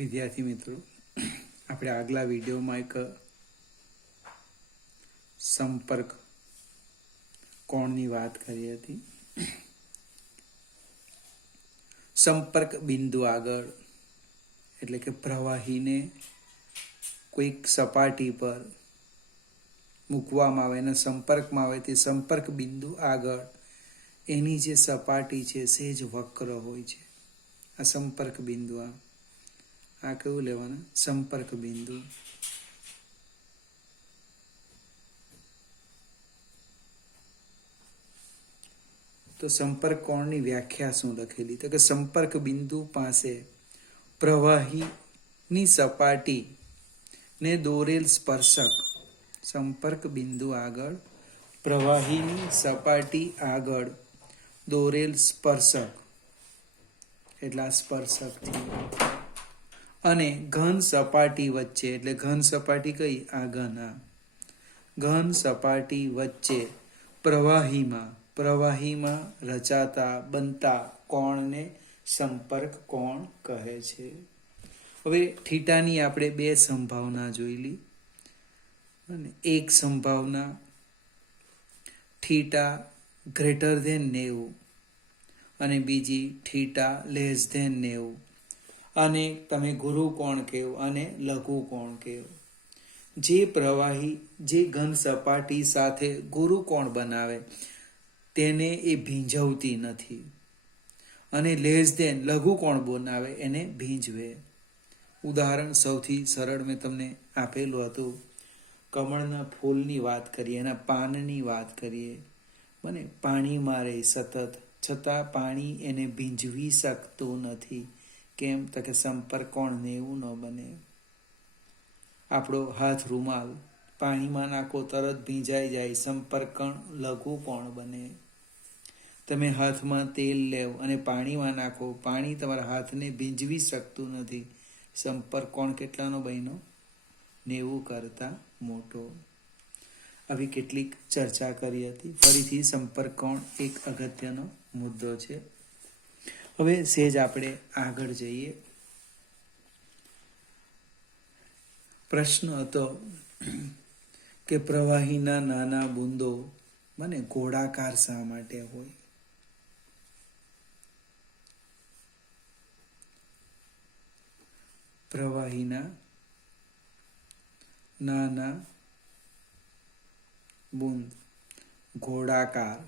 વિદ્યાર્થી મિત્રો, આપણે આગલા વિડીયોમાં એક સંપર્ક કોણની વાત કરી હતી. સંપર્ક બિંદુ આગળ એટલે કે પ્રવાહીને કોઈક સપાટી પર મૂકવામાં આવે અને સંપર્કમાં આવે તે સંપર્ક બિંદુ આગળ એની જે સપાટી છે સહેજ વક્ર હોય છે. આ સંપર્ક બિંદુ આ કેવું લેવાના? સંપર્ક બિંદુ. તો સંપર્ક કોણની વ્યાખ્યા શું લખેલી? તો કે સંપર્ક બિંદુ પાસે પ્રવાહીની સપાટી ને દોરેલ સ્પર્શક. સંપર્ક બિંદુ આગળ પ્રવાહીની સપાટી આગળ દોરેલ સ્પર્શક એટલા સ્પર્શક છે. અને ઘન સપાટી વચ્ચે, એટલે ઘન સપાટી કઈ? આ ઘન સપાટી વચ્ચે પ્રવાહીમાં રચાતા બનતા કોણને સંપર્ક કોણ કહે છે. હવે થીટાની આપણે બે સંભાવના જોઈલી. અને એક સંભાવના થીટા ગ્રેટર ધેન 90 અને બીજી થીટા લેસ ધેન 90. અને તમે ગુરુ કોણ કહેવો અને લઘુ કોણ કહેવો. જે પ્રવાહી જે ઘન સપાટી સાથે ગુરુ કોણ બનાવે તેને એ ભીંજવતી નથી, અને લેસ ધેન લઘુ કોણ બનાવે એને ભીંજવે. ઉદાહરણ સૌથી સરળ મેં તમને આપેલું હતું. કમળના ફૂલની વાત કરીએ, એના પાનની વાત કરીએ. બને પાણીમાં રહે સતત, છતાં પાણી એને ભીંજવી શકતું નથી. કેમ? તો કે સંપર્ક કોણ 90 ન બને. આપણો હાથ રૂમાલ પાણીમાં નાખો તરત ભીંજાઈ જાય, સંપર્ક કોણ લઘુ કોણ બને. તમે હાથમાં તેલ લેવ અને પાણીમાં નાખો, પાણી તમારા હાથને ભીંજવી શકતું નથી. સંપર્ક કોણ કેટલાનો બન્યો? 90 કરતા મોટો. આવી કેટલીક ચર્ચા કરી હતી. ફરીથી સંપર્ક કોણ એક અગત્યનો મુદ્દો છે. હવે સહેજ આપણે આગળ જઈએ. પ્રશ્ન હતો કે પ્રવાહીના નાના બુંદો મને ગોળાકાર શા માટે હોય? પ્રવાહીના નાના બુંદ ગોળાકાર,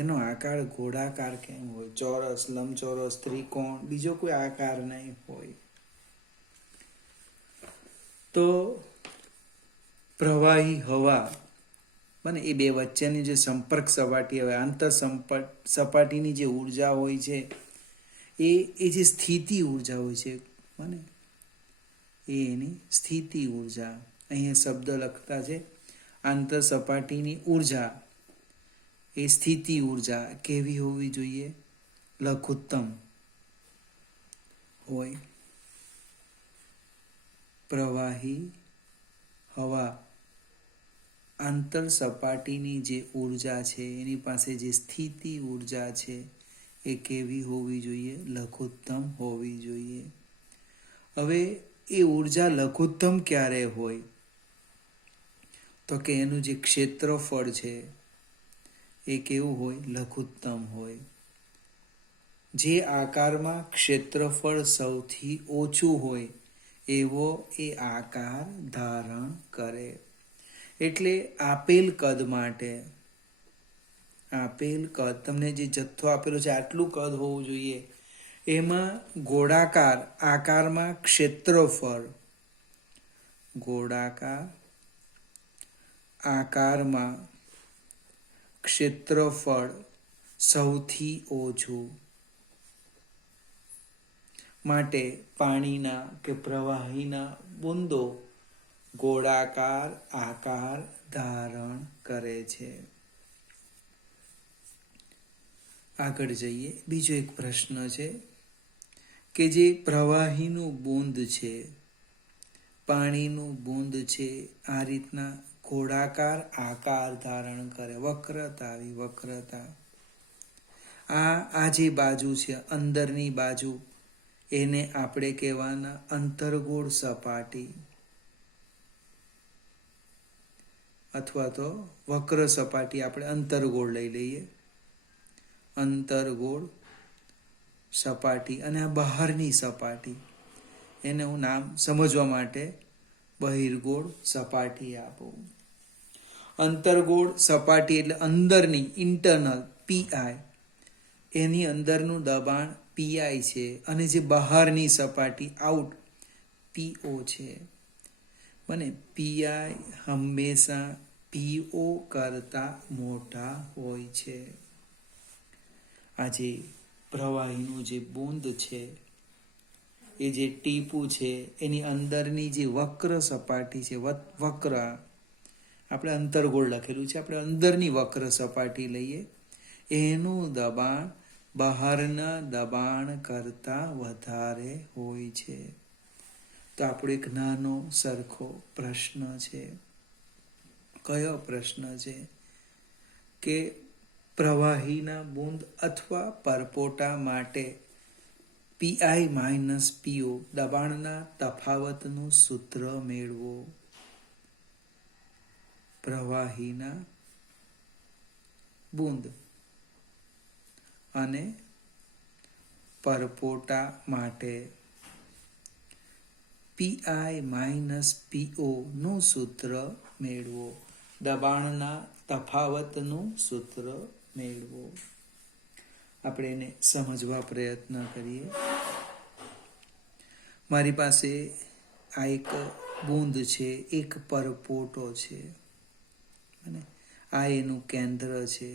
એનો આકાર ગોળાકાર કેમ હોય? ચોરસ, લંબચોરસ, ત્રિકોણ, બીજો કોઈ આકાર નહીં હોય. તો પ્રવાહી હવા બને એ બે વચ્ચેની જે સંપર્ક સપાટી હોય, આંતર સપાટીની જે ઉર્જા હોય છે એ જે સ્થિતિ ઉર્જા હોય છે બને એ એની સ્થિતિ ઉર્જા. અહીંયા શબ્દ લખતા છે આંતર સપાટીની ઉર્જા એ સ્થિતિ ઉર્જા કેવી હોવી જોઈએ? લઘુત્તમ હોય. પ્રવાહી હવા આંતર સપાટીની જે ઉર્જા છે એની પાસે જે સ્થિતિ ઉર્જા છે એ કેવી હોવી જોઈએ? લઘુત્તમ હોવી જોઈએ. હવે એ ઉર્જા લઘુત્તમ ક્યારે હોય? તો કે એનું જે ક્ષેત્રફળ છે એ કેવું હોય? લઘુત્તમ હોય. જે આકારમાં ક્ષેત્રફળ સૌથી ઓછું હોય એવો એ આકાર ધારણ કરે. એટલે આપેલ કદ માટે, આપેલ કદ તમને જે જથ્થો આપેલો છે આટલું કદ હોવું જોઈએ, એમાં ગોળાકાર આકારમાં ક્ષેત્રફળ, ગોળાકાર આકારમાં ક્ષેત્રફળ સૌથી ઓછું માટે પાણીના કે પ્રવાહીના બુંદો ગોળાકાર આકાર ધારણ કરે છે. આગળ જઈએ. બીજો એક પ્રશ્ન છે કે જે પ્રવાહીનું બુંદ છે, પાણીનું બુંદ છે, આ રીતના ગોળાકાર આકાર ધારણ કરે, વક્રતા આવી વક્રતા. આ જે બાજુ છે અંદરની બાજુ એને આપણે કહેવાના અંતર્ગોળ સપાટી અથવા તો વક્ર સપાટી. આપણે અંતર્ગોળ લઈ લઈએ, અંતર્ગોળ સપાટી. અને આ બહારની સપાટી, એને હું નામ સમજવા માટે બહિર્ગોળ સપાટી આપું. અંતર્ગોળ સપાટી એટલે અંદરની, ઇન્ટરનલ, પીઆઈ, એની અંદરનું દબાણ પીઆઈ છે, અને જે બહારની સપાટી આઉટ પીઓ છે. મને પીઆઈ હંમેશા પીઓ કરતા મોટા હોય છે. આજે પ્રવાહીનું જે બુંદ છે, એ જે ટીપું છે, એની અંદરની જે વક્ર સપાટી છે, વક્ર, આપણે અંતર્ગોળ લખેલું છે, આપણે અંદરની વક્ર સપાટી લઈએ, એનું દબાણ બહારના દબાણ કરતા વધારે હોય છે. તો આપણો એક નાનો સરખો પ્રશ્ન છે. કયો પ્રશ્ન છે? કે પ્રવાહીના બુંદ અથવા પરપોટા માટે પીઆઈ માઇનસ પીઓ દબાણના તફાવતનું સૂત્ર મેળવો. પ્રવાહીના બુંદ અને પરપોટા માટે પીઆઈ માઇનસ પીઓ નું સૂત્ર મેળવો. દબાણના તફાવતનું સૂત્ર મેળવો. આપણે એને સમજવા પ્રયત્ન કરીએ. મારી પાસે આ એક બુંદ છે, એક પરપોટો છે, અને આ એનું કેન્દ્ર છે.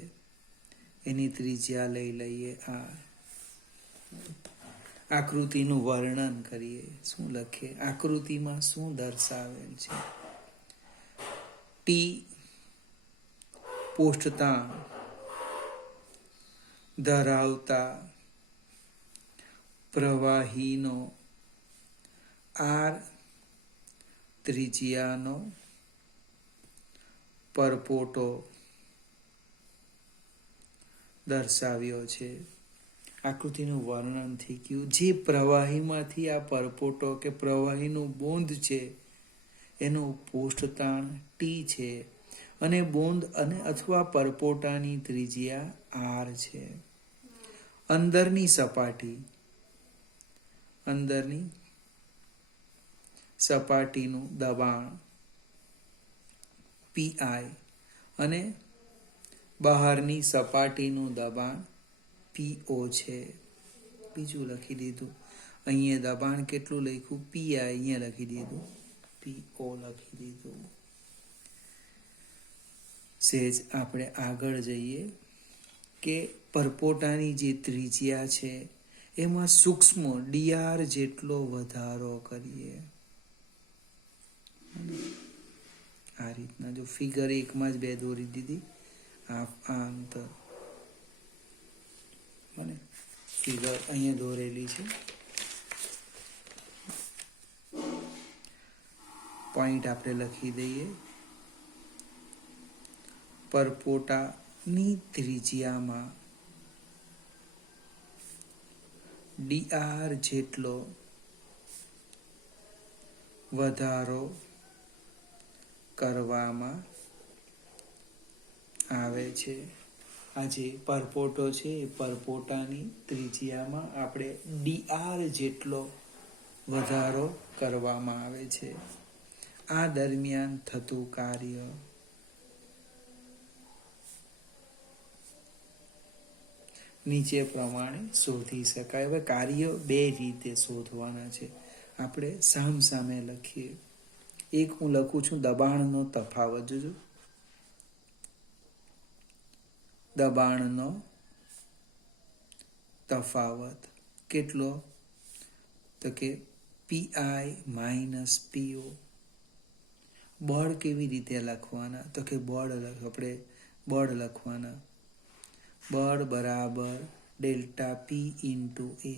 એની ત્રિજ્યા લઈ લઈએ આ. આકૃતિનું વર્ણન કરીએ. શું લખીએ? આકૃતિમાં શું દર્શાવેલ છે? ટી પોષ્ઠતાણ ધરાવતા પ્રવાહીનો આર ત્રિજ્યાનો પરપોટો દર્શાવ્યો છે. આકૃતિનું વર્ણન થઈ ગયું. જે પ્રવાહીમાંથી આ પરપોટો કે પ્રવાહીનું બુંદ છે, એનું પોષ્ઠતાણ ટી છે, અને બુંદ અને અથવા પરપોટાની ત્રિજ્યા આર છે. અંદરની સપાટીનું દબાણ પીઆઈ અને બહારની સપાટીનું દબાણ પીઓ છે. બીજું લખી દીધું. અહીંયા દબાણ કેટલું લખ્યું? પીઆઈ. અહીંયા લખી દીધું પીઓ લખી દીધું. સેજ આપણે આગળ જઈએ કે પરપોટાની જે ત્રિજ્યા છે, એમાં સૂક્ષ્મ ડીઆર જેટલો વધારો કરીએ. આ રીતના જો ફિગર 1માં જ બે દોરી દીધી. આ અંતર અને ફિગર અહીંયા દોરેલી છે. પોઈન્ટ આપણે લખી દઈએ. પરપોટાની ત્રિજ્યામાં ડીઆર જેટલો વધારો કરવામાં આવે છે. આ જે પરપોટો છે, એ પરપોટાની ત્રિજ્યામાં આપણે ડીઆર જેટલો વધારો કરવામાં આવે છે. આ દરમિયાન થતું કાર્ય નીચે પ્રમાણે શોધી શકાય. હવે કાર્ય બે રીતે શોધવાના છે. આપણે સામસામે લખીએ. એક હું લખું છું દબાણનો તફાવત. જોજો, દબાણનો તફાવત કેટલો? તો કે પીઆઈ માઇનસ પીઓ. બળ કેવી રીતે લખવાના? તો કે આપણે બળ લખવાના. બળ બરાબર ડેલ્ટા પી ઇન્ટુ એ.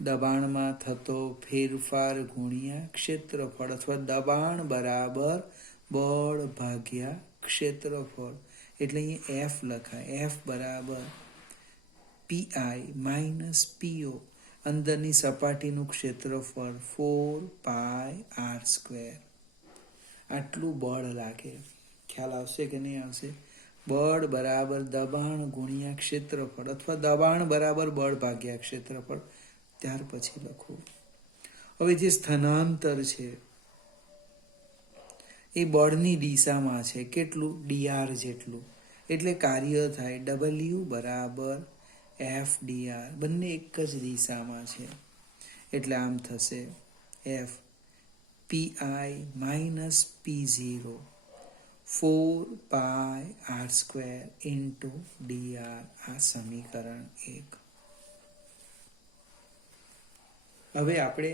દબાણમાં થતો ફેરફાર ગુણ્યા ક્ષેત્રફળ, અથવા દબાણ બરાબર બળ ભાગ્યા ક્ષેત્રફળ. એટલે અહીં એફ લખાય. એફ બરાબર પીઆઈ માઇનસ પીઓ. અંદરની સપાટીનું ક્ષેત્રફળ 4πr². આટલું બળ લાગે. ખ્યાલ આવશે કે નહીં આવશે? બળ બરાબર દબાણ ગુણ્યા ક્ષેત્રફળ, અથવા દબાણ બરાબર બળ ભાગ્યા ક્ષેત્રફળ. ત્યાર પછી લખવું. હવે જે સ્થાનાંતર છે એ બળની દિશામાં છે. કેટલું? dr જેટલું. એટલે કાર્ય થાય W બરાબર F dr. બંને એક જ દિશામાં છે. એટલે આમ થશે F pi minus P0 4πr² into dr. આ સમીકરણ 1. હવે આપણે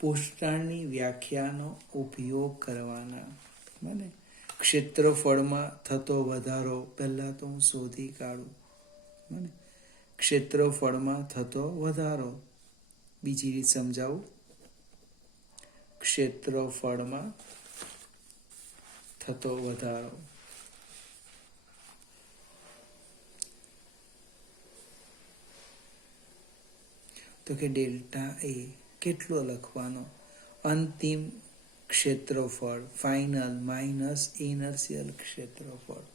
પોસ્ટાણની વ્યાખ્યાનો ઉપયોગ કરવાના. બને ક્ષેત્રફળમાં થતો વધારો પહેલા તો હું શોધી કાઢું. બને ક્ષેત્રફળમાં થતો વધારો. બીજી રીત સમજાવું. ક્ષેત્રફળમાં થતો વધારો. તો કે ડેલ્ટા એ કેટલો લખવાનો? અંતિમ ક્ષેત્રફળ ફાઇનલ માઇનસ ઇનર્શિયલ ક્ષેત્રફળ.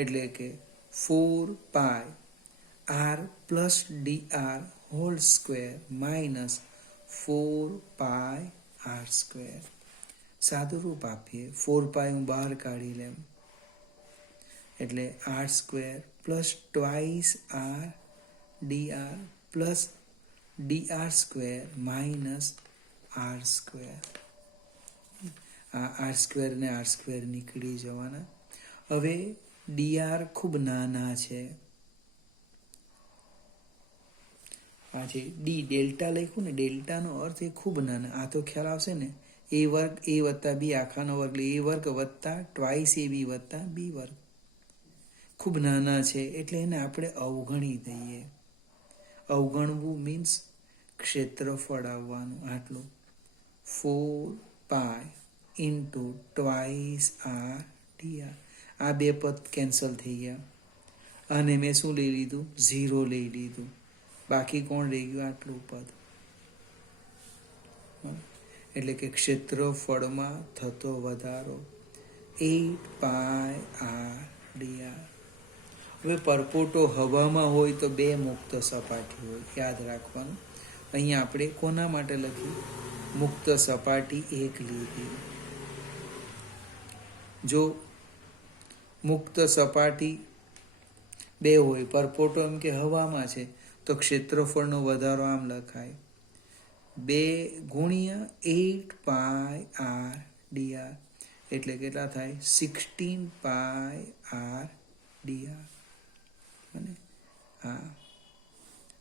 એટલે કે 4πr+dr² માઇનસ 4πr². સાદું રૂપ આપીએ. 4π હું બહાર કાઢી લેમ એટલે r² plus twice r dr plus dr² minus r². આ r² ને r² નીકળી જવાના. હવે dr ખૂબ નાના છે. આ જે ડી ડેલ્ટા લખ્યું ને, ડેલ્ટાનો અર્થ એ ખૂબ નાના. આ તો ખ્યાલ આવશે ને. a વર્ગ a વત્તા b આખાનો વર્ગ એટલે a વર્ગ વત્તા ટ્વાઇસ ab વત્તા b વર્ગ. ખૂબ નાના છે એટલે એને આપણે અવગણી દઈએ. અવગણવું મીન્સ ક્ષેત્રફળ આવવાનું આટલું. 4π into ટ્વાઇસ r dr. આ બે પદ કેન્સલ થઈ ગયા. અને મેં શું લઈ લીધું? 0 લઈ લીધું. બાકી કોણ રહી ગયું? આટલું પદ. એટલે કે ક્ષેત્રફળમાં થતો વધારો 8πr dr. હવે પરપોટો હવામાં હોય તો બે મુક્ત સપાટી હોય, યાદ રાખવાનું. અહીંયા આપણે કોના માટે લખ્યું? મુક્ત સપાટી 1 લીધી. જો મુક્ત સપાટી 2 હોય, પરપોટો એમ કે હવામાં છે, તો ક્ષેત્રફળનો વધારો આમ લખાય 2 ગુણ્યા 8πr dr. એટલે કેટલા થાય? 16πr dr. અને હા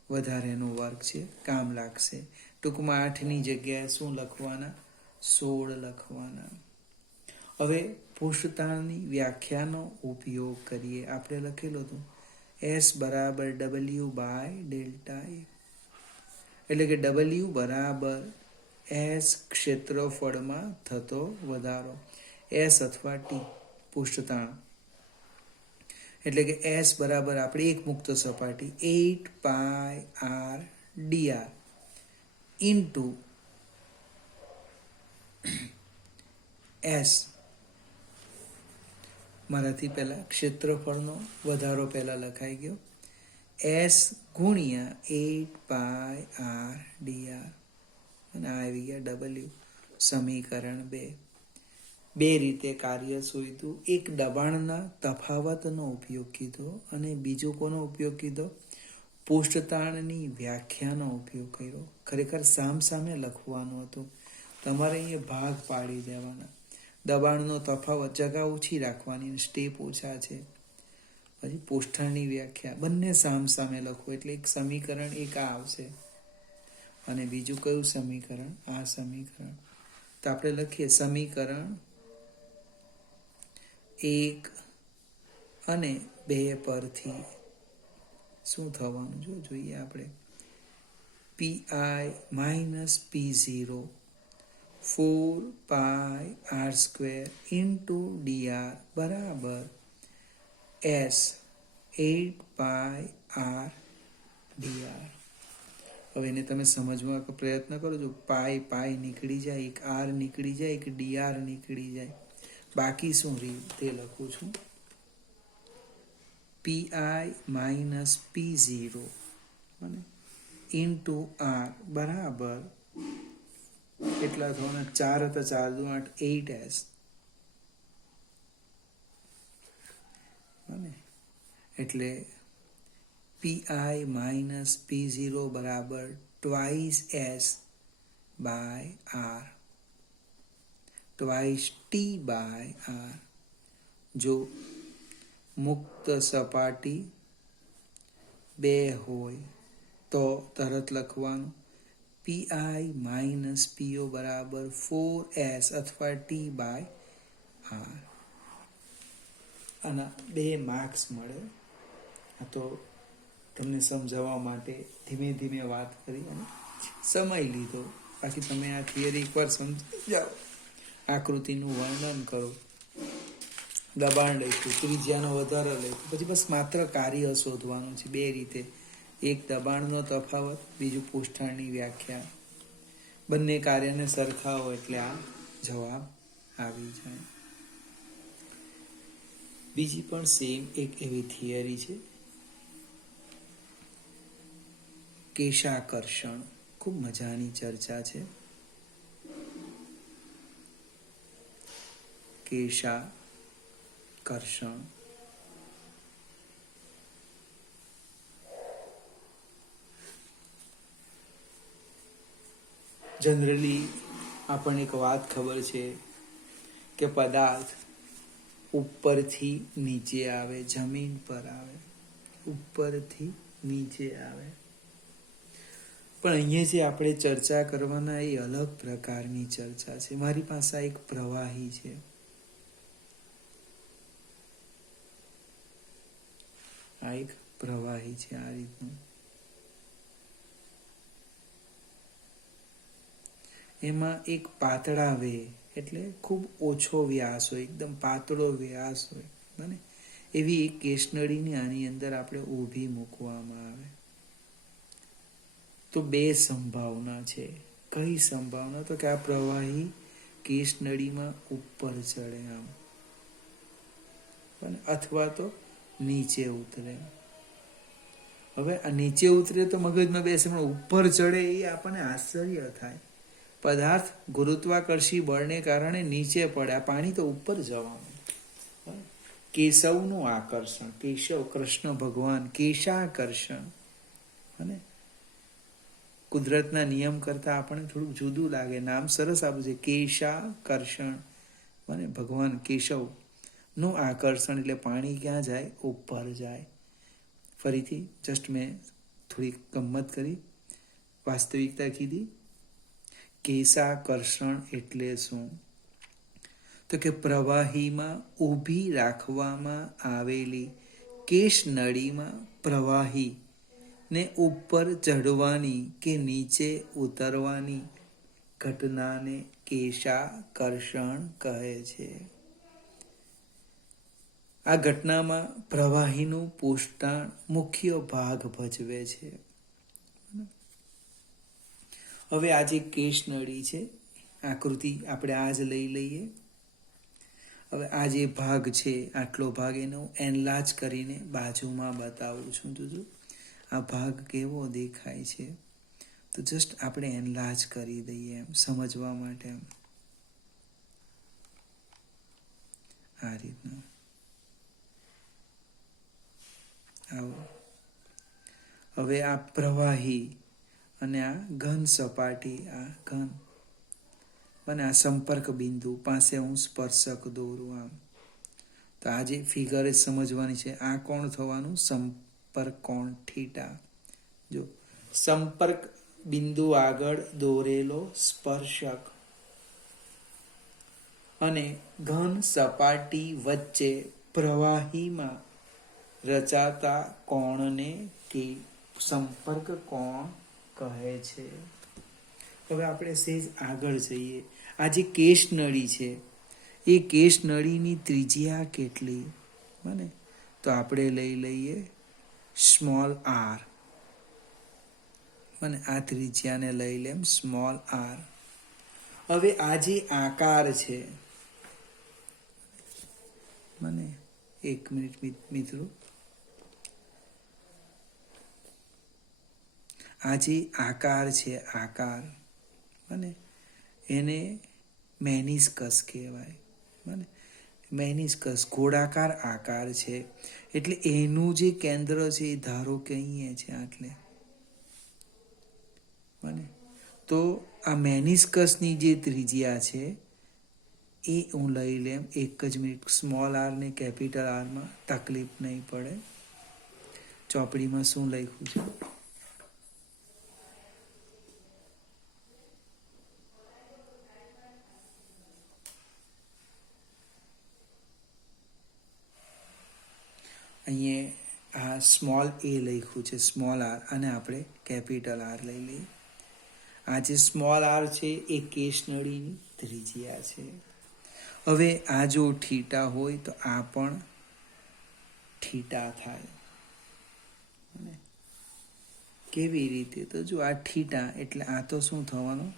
વધારેનો વર્ગ છે, કામ લાગશે. ટૂંકમાં 8ની જગ્યાએ શું લખવાના? 16 લખવાના. હવે પૃષ્ઠતાણની વ્યાખ્યાનો ઉપયોગ કરીએ. આપણે લખેલું હતું S બરાબર W બાય ડેલ્ટા એ. એટલે કે W બરાબર S ક્ષેત્રફળમાં થતો વધારો. S અથવા T પૃષ્ઠતાણ. એટલે કે S બરાબર આપણે એક મુક્ત સપાટી 8πr dr ઇન્ટુ S. મારાથી પહેલા ક્ષેત્રફળનો વધારો પહેલા લખાઈ ગયો. S ગુણ્યા 8πr dr. અને આ આવી ગયા W. સમીકરણ 2. બે રીતે કાર્ય શોધ્યું. એક દબાણના તફાવતનો ઉપયોગ કીધો અને બીજો કોનો ઉપયોગ કીધો? પૃષ્ઠતાણની વ્યાખ્યાનો ઉપયોગ કર્યો. ખરેખર સામસામે લખવાનું હતું. તમારે અહીંયા ભાગ પાડી દેવાના. દબાણનો તફાવત જગા ઓછી રાખવાની, સ્ટેપ ઓછા છે. પછી પૃષ્ઠતાણની વ્યાખ્યા બંને સામસામે લખો એટલે એક સમીકરણ એક આ આવશે અને બીજું કયું સમીકરણ? આ સમીકરણ. તો આપણે લખીએ સમીકરણ 1 અને 2 પરથી શું થવાનું જોઈએ આપણે. pi minus P0 4πr² into dr બરાબર S 8πr dr. હવે એને તમે સમજવા પ્રયત્ન કરો છો. પાઈ નીકળી જાય, એક આર નીકળી જાય, એક ડીઆર નીકળી જાય, બાકી શું રહ્યું તે લખું છું. PI minus P0 into R બરાબર કેટલા થવાના? 4 હતા, 4 દુ 8, 8s. એટલે પીઆઈ માઇનસ P0 બરાબર twice S by R, twice T by R. જો મુક્ત સપાટી 2 હોય તો તરત લખવાનું પીઆઈ માઇનસ PO બરાબર 4S અથવા ટી બાય આર. આના 2 માર્ક્સ મળે. આ તો તમને સમજાવવા માટે ધીમે ધીમે વાત કરી અને સમય લીધો. બાકી તમે આ થિયરી એકવાર સમજી જાઓ, આકૃતિનું વર્ણન કરો, દબાણ લખ્યું, ત્રિજ્યાનો વધારો લખ્યું, પછી બસ માત્ર કાર્ય શોધવાનું છે 2 રીતે. એક દબાણનો તફાવત, બીજું પૃષ્ઠાળની વ્યાખ્યા. બંને કાર્યને સરખાવો એટલે આ જવાબ આવી જાય. બીજી પણ સેમ એક એવી થિયરી છે, કેશાકર્ષણ. ખૂબ મજાની ચર્ચા છે. કેશાકર્ષણ જનરલી આપણને એક વાત ખબર છે કે પદાર્થ ઉપરથી નીચે આવે, જમીન પર આવે, ઉપરથી નીચે આવે. પણ અહીંયા જે આપણે ચર્ચા કરવાના એ અલગ પ્રકારની ચર્ચા છે. મારી પાસે એક પ્રવાહી છે, આ એક પ્રવાહી છે, આ રીતનું. એમાં એક પાતળા વે એટલે ખૂબ ઓછો વ્યાસ હોય, એકદમ પાતળો વ્યાસ હોય, બને એવી એક કેશનળીને આની અંદર આપણે ઊભી મૂકવામાં આવે. તો 2 સંભાવના છે. કઈ સંભાવના? તો કે આ પ્રવાહી કેશનળીમાં ઉપર ચડે આમ, અથવા તો નીચે ઉતરે. હવે આ નીચે ઉતરે તો મગજમાં બેસે, પણ ઉપર ચડે એ આપણને આશ્ચર્ય થાય. પદાર્થ ગુરુત્વાકર્ષી બળને કારણે નીચે પડે, આ પાણી તો ઉપર જવાનું. કેશવનું આકર્ષણ, કેશવ કૃષ્ણ ભગવાન, કેશાકર્ષણ. અને કુદરતના નિયમ કરતા આપણને થોડુંક જુદું લાગે. નામ સરસ આપ્યું છે, કેશાકર્ષણ. અને ભગવાન કેશવનું આકર્ષણ એટલે પાણી ક્યાં જાય? ઉપર જાય. ફરીથી જસ્ટ મેં થોડીક ગમ્મત કરી, વાસ્તવિકતા કીધી. કેશાકર્ષણ એટલે શું? તો કે પ્રવાહીમાં ઊભી રાખવામાં આવેલી કેશનળીમાં પ્રવાહી ને ઉપર ચઢવાની કે નીચે ઉતરવાની ઘટનાને કેશાકર્ષણ કહે છે. આ ઘટનામાં પ્રવાહીનું પૃષ્ઠાળ મુખ્ય ભાગ ભજવે છે. હવે આ જે કેશનળી છે, આકૃતિ આપણે આ જ લઈ લઈએ. હવે આ જે ભાગ છે, આટલો ભાગ એનો એનલાર્જ કરીને બાજુમાં બતાવું છું. જોજો આ ભાગ કેવો દેખાય છે. તો જસ્ટ આપણે એનલાર્જ કરી દઈએ એમ સમજવા માટે. એમ આ રીતના આવો. હવે આ પ્રવાહી અને આ ઘન સપાટી, આ ઘન અને આ સંપર્ક બિંદુ પાસે હું સ્પર્શક દોરું આમ. તો આ જે ફિગર જ સમજવાની છે. આ કોણ થવાનું? સંપર્ક કોણ થીટા. જો સંપર્ક બિંદુ આગળ દોરેલો સ્પર્શક અને ઘન સપાટી વચ્ચે પ્રવાહીમાં રચાતા કોણને કે સંપર્ક કોણ કહે છે. હવે આપણે સહેજ આગળ જઈએ. આ જે કેશનળી છે, એ કેશનળીની ત્રિજ્યા કેટલી? બને તો આપણે લઈ લઈએ સ્મોલ r. અને આ ત્રિજ્યાને લઈ લેમ સ્મોલ આર. હવે આ જે આકાર છે, મને 1 મિનિટ મિત્રો, આ જે આકાર છે, આકાર મને એને મેનિસ્કસ કહેવાય. મને મેનિસ્કસ ગોળાકાર આકાર છે, એટલે એનું જે કેન્દ્ર છે એ ધારો કે અહીંયા છે આટલે. મને તો આ મેનિસ્કસની જે ત્રિજ્યા છે એ હું લઈ લેમ 1 જ મિનિટ. સ્મોલ આર ને કેપિટલ આરમાં તકલીફ નહીં પડે. ચોપડીમાં શું લખ્યું છે? અહીંયા આ સ્મોલ એ લખ્યું છે, સ્મોલ આર, અને આપણે કેપિટલ આર લઈ લઈએ. આ જે સ્મોલ આર છે એ કેશ નળીની ત્રિજ્યા છે. હવે આ જો થીટા હોય તો આ પણ થીટા થાય. કેવી રીતે? તો જો આ થીટા એટલે આ તો શું થવાનું?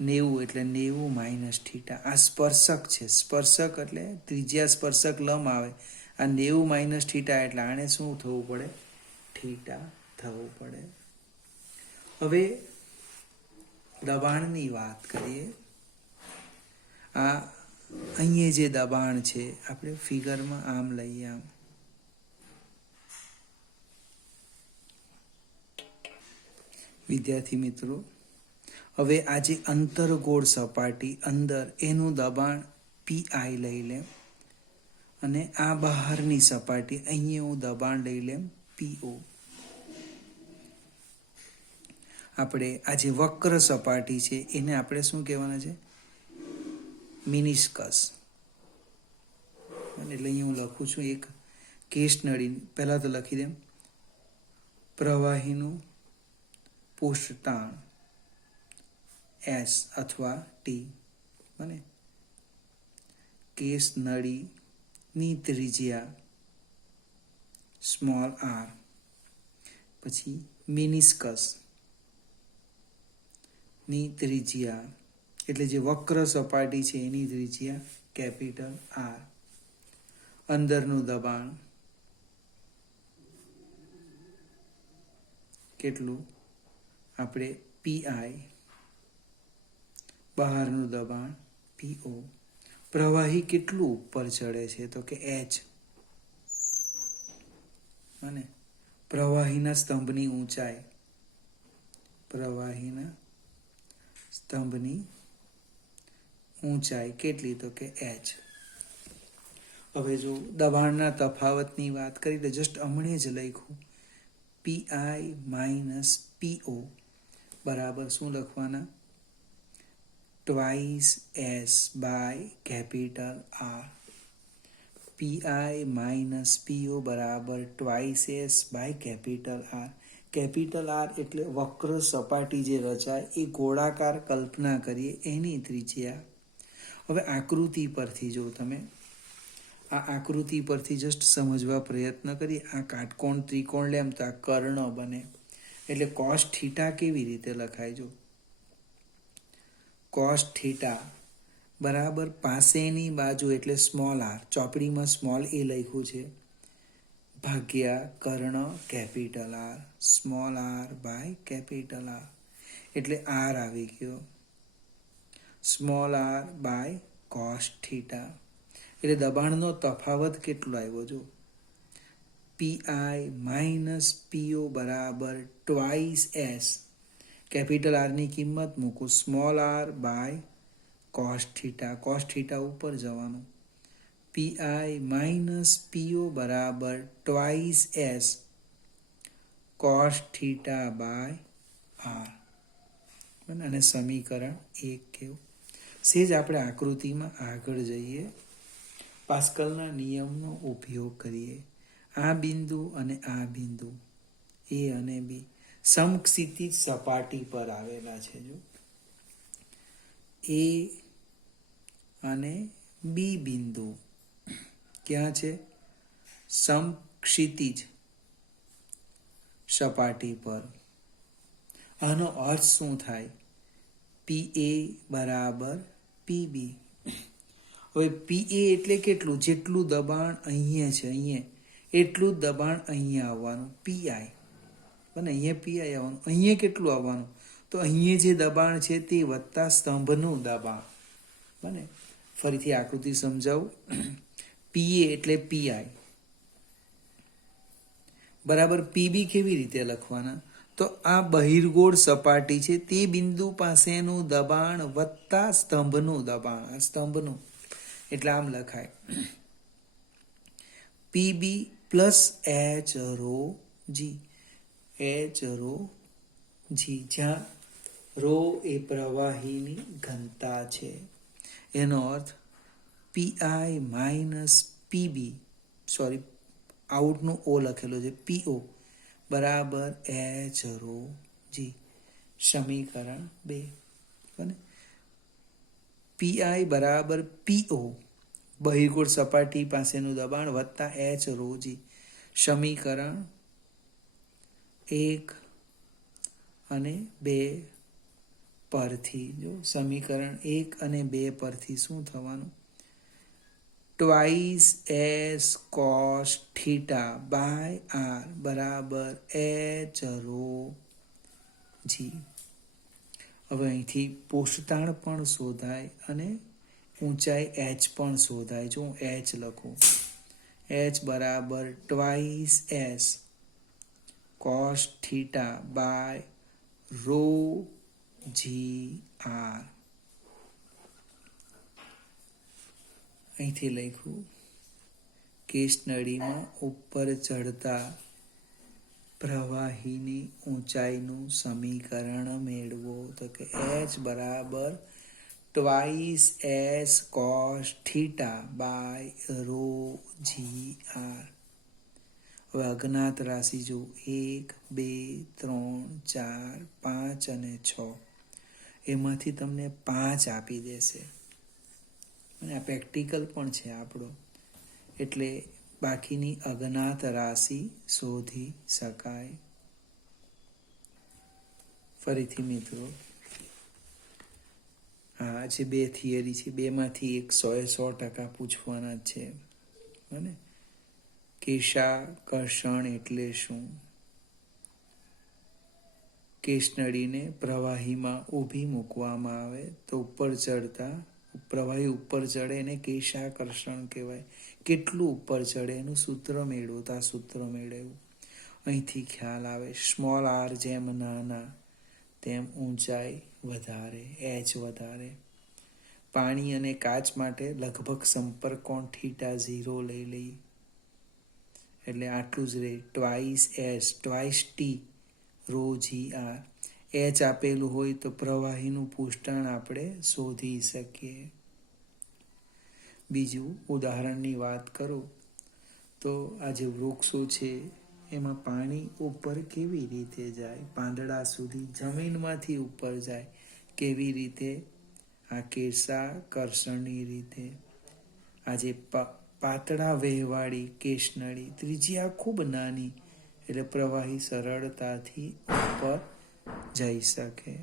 90, એટલે 90 માઇનસ થીટા. આ સ્પર્શક છે. સ્પર્શક એટલે ત્રિજ્યા સ્પર્શક લંબ આવે. આ 90 માઇનસ થીટા એટલે આને શું થવું પડે? થીટા થવું પડે. હવે દબાણની વાત કરીએ. આ અહીંયા જે દબાણ છે આપણે ફિગરમાં આમ લઈએ, આમ વિદ્યાર્થી મિત્રો. હવે આ જે અંતર્ગોળ સપાટી અંદર એનું દબાણ પીઆઈ લઈ લેમ, અને આ બહારની સપાટી અહીંયા હું દબાણ લઈ લેમ પીઓ. આપણે આ જે વક્ર સપાટી છે એને આપણે શું કહેવાના છે? મિનિસ્કસ. એટલે અહીંયા હું લખું છું એક કેશ નળી. પહેલા તો લખી દેમ પ્રવાહીનું પૃષ્ઠતાણ એસ અથવા ટી. બને કેશ નળીની ત્રિજ્યા સ્મોલ આર, પછી મિનિસ્કસ ની ત્રિજ્યા એટલે જે વક્ર સપાટી છે એની ત્રિજ્યા કેપિટલ આર. અંદરનું દબાણ કેટલું? આપણે પીઆઈ. બહારનું દબાણ પીઓ. પ્રવાહી કેટલું ઉપર ચડે છે? તો કે એચ. અને પ્રવાહીના સ્તંભની ઊંચાઈ, પ્રવાહીના સ્તંભની ઊંચાઈ કેટલી? તો કે એચ. હવે જો દબાણના તફાવતની વાત કરી તો જસ્ટ હમણે જ લખ્યું પીઆઈ માઇનસ પીઓ બરાબર શું લખવાના? Twice S by capital R. P I minus પીઓ બરાબર twice S by capital R. Capital R એટલે વક્ર સપાટી જે રચાય એ ગોળાકાર કલ્પના કરીએ એની ત્રિજ્યા. હવે આકૃતિ પરથી જો તમે આ આકૃતિ પરથી જસ્ટ સમજવા પ્રયત્ન કરીએ. આ કાટકોણ ત્રિકોણ લેમ તો આ કર્ણ બને. એટલે કોસ થીટા કેવી રીતે લખાય? જો કોસ થીટા બરાબર પાસેની બાજુ એટલે સ્મોલ આર, ચોપડીમાં સ્મોલ એ લખ્યું છે, ભાગ્યા કર્ણ capital R. Small R by capital R એટલે આર આવી ગયો. Small R by cos theta એટલે દબાણનો તફાવત કેટલો આવ્યો? જો પીઆઈ માઇનસ પીઓ બરાબર ટ્વાઇસ એસ. કેપિટલ આરની કિંમત મૂકો small R by cos theta. Cos theta ઉપર જવાનું. પીઆઈ માઇનસ પીઓ બરાબર twice S cos theta by R. અને સમીકરણ 1 કેવું. સેજ આપણે આકૃતિમાં આગળ જઈએ, પાસ્કલના નિયમનો ઉપયોગ કરીએ. આ બિંદુ અને આ બિંદુ એ અને બી સમક્ષિતિજ સપાટી પર આવેલા છે. જો એ અને બી બિંદુ ક્યાં છે? સમક્ષિતિજ સપાટી પર. આનો અર્થ શું થાય? PA બરાબર PB. હવે PA એટલે કેટલું? જેટલું દબાણ અહીંયા છે, અહીંયા એટલું જ દબાણ અહીંયા આવવાનું, PI. અને અહીંયા PI આવવાનું. અહીંયા કેટલું આવવાનું? તો અહીંયા જે દબાણ છે તે વત્તા સ્તંભનું દબાણ. બને. ફરીથી આકૃતિ સમજાવું. PA એટલે PI બરાબર PB કેવી રીતે લખવાના? તો આ બહિર્ગોળ સપાટી છે તે બિંદુ પાસેનું દબાણ વત્તા સ્તંભનું દબાણ. આ સ્તંભનું એટલે આમ લખાય PB plus H rho G. H rho G, જ્યાં રો એ પ્રવાહીની ઘનતા છે. એનો અર્થ PI માઇનસ PB, સોરી આઉટનું O લખેલો છે, PO બરાબર H રો G. સમીકરણ 2. બને. PI બરાબર PO બહિર્ગોળ સપાટી પાસેનું દબાણ વત્તા H રો G. સમીકરણ 1 અને 2 પરથી જો સમીકરણ 1 અને 2 પરથી શું થવાનું? Twice S cos theta by R બરાબર H રો G. હવે અહીંથી પોષતાણ પણ શોધાય અને ઊંચાઈ H પણ શોધાય. જો હું H લખું, H બરાબર twice S cos theta by rho GR. અહીંથી લખ્યું કેસ નળીમાં ઉપર ચડતા પ્રવાહીની ઊંચાઈનું સમીકરણ મેળવો. તો કે H બરાબર twice S cos theta by rho GR. હવે અજ્ઞાત રાશિ જો 1, 2, 3, 4, 5 અને 6 એમાંથી તમને 5 આપી દેશે. અને આ પ્રેક્ટિકલ પણ છે આપણો, એટલે બાકીની અજ્ઞાત રાશિ શોધી શકાય. ફરીથી મિત્રો, આ જે 2 થિયરી છે, 2માંથી એક 100% પૂછવાના જ છે. બને. કેશાકર્ષણ એટલે શું? કેશનળીને પ્રવાહીમાં ઊભી મૂકવામાં આવે તો ઉપર ચડતા પ્રવાહી ઉપર ચડે એને કેશાકર્ષણ કહેવાય. કેટલું ઉપર ચડે એનું સૂત્ર મેળવો. તો આ સૂત્ર મેળવ્યું. અહીંથી ખ્યાલ આવે સ્મોલ r જેમ નાના તેમ ઊંચાઈ વધારે, H વધારે. પાણી અને કાચ માટે લગભગ સંપર્ક કોણ થીટા 0 લઈ લઈએ એટલે આટલું જ રહે. Twice S twice T rho GR. H આપેલું હોય તો પ્રવાહીનું પુષ્ટાણ આપણે શોધી શકીએ. બીજું ઉદાહરણની વાત કરું તો આ જે વૃક્ષો છે એમાં પાણી ઉપર કેવી રીતે જાય? પાંદડા સુધી જમીનમાંથી ઉપર જાય. કેવી રીતે? આ કેશાકર્ષણની રીતે. આ જે પાતળા વહેવાળી કેશનળી, ત્રિજ્યા ખૂબ નાની એટલે પ્રવાહી સરળતાથી ઉપર જઈ શકે.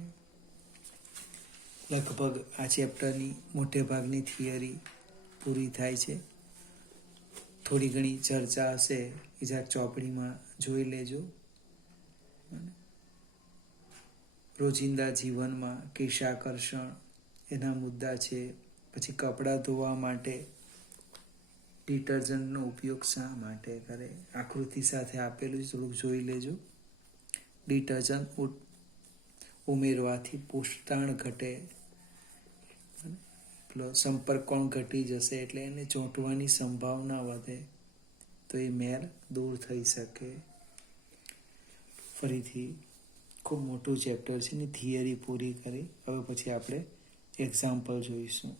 લગભગ આ ચેપ્ટરની મોટે ભાગની થિયરી પૂરી થાય છે. થોડી ઘણી ચર્ચા હશે એ જરાક ચોપડીમાં જોઈ લેજો. રોજિંદા જીવનમાં કેશાકર્ષણ એના મુદ્દા છે. પછી કપડાં ધોવા માટે ડિટર્જન્ટનો ઉપયોગ શા માટે કરે? આકૃતિ સાથે આપેલું થોડુંક જોઈ લેજો. ડિટર્જન્ટ ઉમેરવાથી પોષતાણ ઘટે, સંપર્ક કોણ ઘટી જશે એટલે એને ચોંટવાની સંભાવના વધે, તો એ મેલ દૂર થઈ શકે. ફરીથી ખૂબ મોટું ચેપ્ટર છે ને થિયરી પૂરી કરી. હવે પછી આપણે એક્ઝામ્પલ જોઈશું.